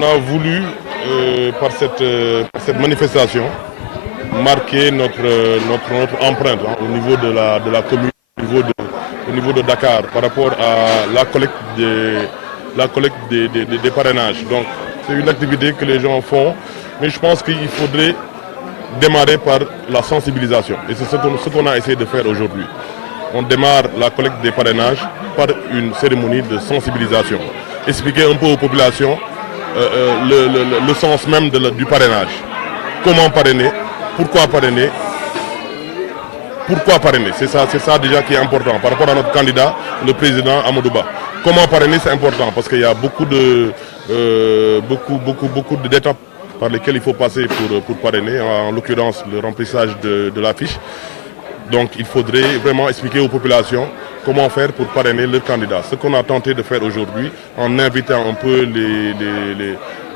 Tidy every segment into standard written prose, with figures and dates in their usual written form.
on a voulu, par cette manifestation, marquer notre empreinte au niveau de la commune, au niveau de Dakar, par rapport à la collecte des parrainages. Donc, c'est une activité que les gens font, mais je pense qu'il faudrait démarrer par la sensibilisation. Et c'est ce qu'on a essayé de faire aujourd'hui. On démarre la collecte des parrainages par une cérémonie de sensibilisation. Expliquer un peu aux populations le sens même du parrainage. Comment parrainer, pourquoi parrainer, c'est ça déjà qui est important par rapport à notre candidat, le président Amadou Ba. Comment parrainer, c'est important parce qu'il y a beaucoup d'étapes par lesquelles il faut passer pour parrainer, en l'occurrence le remplissage de la fiche. Donc il faudrait vraiment expliquer aux populations comment faire pour parrainer leur candidat. Ce qu'on a tenté de faire aujourd'hui en invitant un peu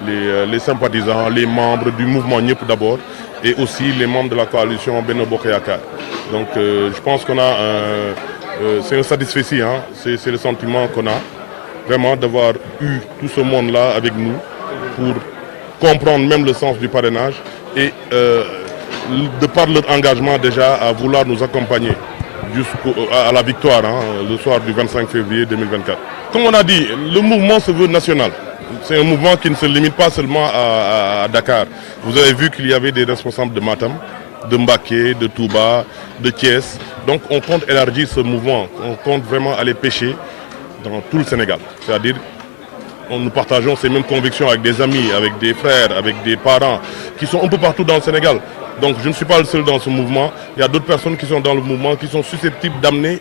les sympathisants, les membres du mouvement NIEP d'abord et aussi les membres de la coalition Benno Bokk Yakaar. Donc je pense qu'on a c'est un satisfait, hein? C'est le sentiment qu'on a vraiment d'avoir eu tout ce monde-là avec nous pour comprendre même le sens du parrainage et de par leur engagement déjà à vouloir nous accompagner jusqu'à la victoire, hein, le soir du 25 février 2024. Comme on a dit, le mouvement se veut national. C'est un mouvement qui ne se limite pas seulement à Dakar. Vous avez vu qu'il y avait des responsables de Matam, de Mbacké, de Touba, de Thiès. Donc on compte élargir ce mouvement, on compte vraiment aller pêcher dans tout le Sénégal. C'est-à-dire nous partageons ces mêmes convictions avec des amis, avec des frères, avec des parents qui sont un peu partout dans le Sénégal. Donc je ne suis pas le seul dans ce mouvement. Il y a d'autres personnes qui sont dans le mouvement qui sont susceptibles d'amener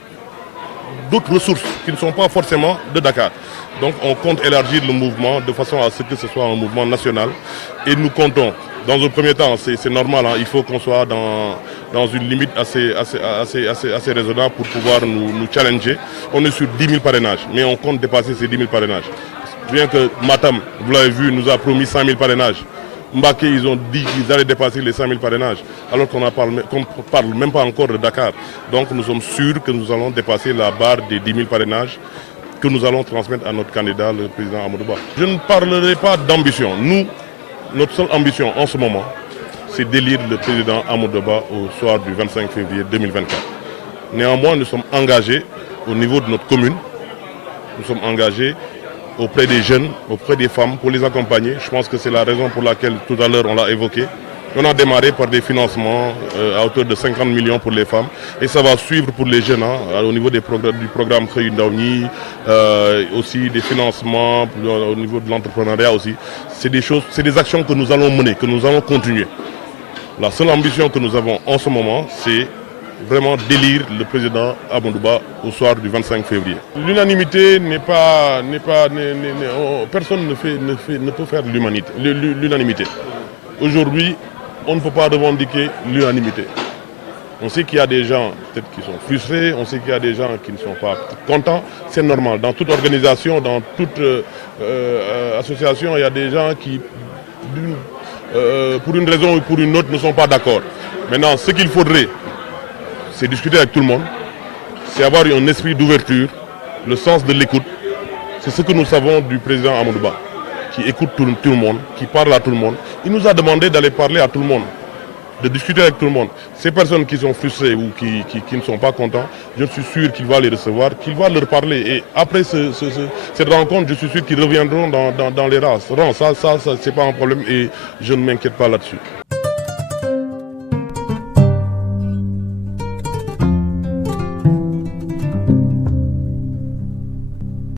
d'autres ressources qui ne sont pas forcément de Dakar. Donc on compte élargir le mouvement de façon à ce que ce soit un mouvement national. Et nous comptons, dans un premier temps, c'est normal, hein, il faut qu'on soit dans une limite assez raisonnable pour pouvoir nous challenger. On est sur 10 000 parrainages, mais on compte dépasser ces 10 000 parrainages. Bien que Matam, vous l'avez vu, nous a promis 5 000 parrainages. Mbacké, ils ont dit qu'ils allaient dépasser les 5 000 parrainages, alors qu'on ne parle même pas encore de Dakar. Donc nous sommes sûrs que nous allons dépasser la barre des 10 000 parrainages que nous allons transmettre à notre candidat, le président Amadou Ba. Je ne parlerai pas d'ambition. Nous, notre seule ambition en ce moment, c'est d'élire le président Amadou Ba au soir du 25 février 2024. Néanmoins, nous sommes engagés au niveau de notre commune. Nous sommes engagés auprès des jeunes, auprès des femmes, pour les accompagner. Je pense que c'est la raison pour laquelle tout à l'heure on l'a évoqué. On a démarré par des financements à hauteur de 50 millions pour les femmes et ça va suivre pour les jeunes, hein, au niveau du programme Xëyu Ndaw ñi, aussi des financements au niveau de l'entrepreneuriat aussi. C'est des actions que nous allons mener, que nous allons continuer. La seule ambition que nous avons en ce moment, c'est vraiment d'élire le président Amadou Ba au soir du 25 février. L'unanimité personne ne peut faire l'unanimité. Aujourd'hui, on ne peut pas revendiquer l'unanimité. On sait qu'il y a des gens peut-être qui sont frustrés, on sait qu'il y a des gens qui ne sont pas contents. C'est normal. Dans toute organisation, dans toute association, il y a des gens qui, pour une raison ou pour une autre, ne sont pas d'accord. Maintenant, ce qu'il faudrait, c'est discuter avec tout le monde, c'est avoir un esprit d'ouverture, le sens de l'écoute. C'est ce que nous savons du président Amadou Ba, qui écoute tout le monde, qui parle à tout le monde. Il nous a demandé d'aller parler à tout le monde, de discuter avec tout le monde. Ces personnes qui sont frustrées ou qui ne sont pas contents, je suis sûr qu'il va les recevoir, qu'il va leur parler. Et après cette rencontre, je suis sûr qu'ils reviendront dans les rangs. Ça c'est pas un problème et je ne m'inquiète pas là-dessus.